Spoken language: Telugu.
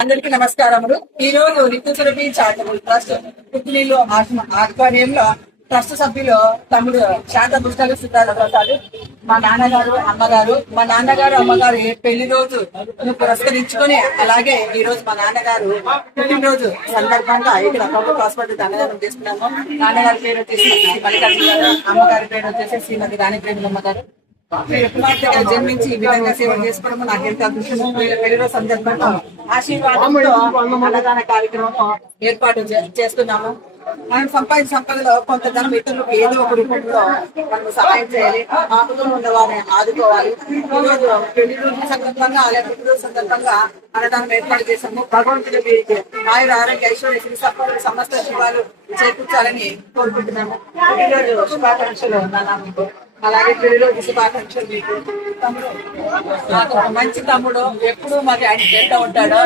అందరికీ నమస్కారములు. ఈ రోజు రితుసురభి చారిటబుల్ ట్రస్ట్ పుట్టినీళ్ళు ఆత్మ ఆధ్వర్యంలో ట్రస్ట్ సభ్యులు తమ్ముడు శాంత పుస్తకాలు సిద్ధార్థ ప్రసాద్ మా నాన్నగారు అమ్మగారు. మా నాన్నగారు అమ్మగారు పెళ్ళి రోజు పురస్కరించుకొని అలాగే ఈ రోజు మా నాన్నగారు పుట్టినరోజు సందర్భంగా ఇక్కడ ప్రభుత్వ హాస్పిటల్ అన్నదానం చేస్తున్నాము నాన్నగారి పేరు వచ్చేసి మల్లికార్జున అమ్మగారి పేరు వచ్చేసి శ్రీమతి రాణి ప్రేమలమ్మ గారు జన్మించి ఈ విధంగా సేవ చేసుకోవడం నాకు ఎంత అదృష్టము వీళ్ళ సందర్భంగా ఆశీర్వాదంతో అన్నదాన కార్యక్రమం ఏర్పాటు చేస్తున్నాము. మనం సంపాదించిన సంపదలో కొంత ధనం ఇతరులకు ఏదో ఒక రూపంలో మనం సహాయం చేయాలి. ఆపదలో ఉన్న వారిని ఆదుకోవాలి. ఈ పెళ్ళి రోజు సందర్భంగా అలాగే పెళ్ళి రోజు సందర్భంగా అన్నదానం ఏర్పాటు చేశాము. భగవంతుడి వీరికి ఆయుర ఆరోగ్య ఐశ్వర్య శ్రీ సంపదలు సమస్త శివాలు చేకూర్చాలని కోరుకుంటున్నాము. ఈరోజు శుభాకాంక్షలు నాన్నకు అలాగే పెళ్ళిలో శుభాకాంక్షలు మీకు. తమ్ముడు నాకు ఒక మంచి తమ్ముడు ఎప్పుడు మరి ఆయన చేత ఉంటాడు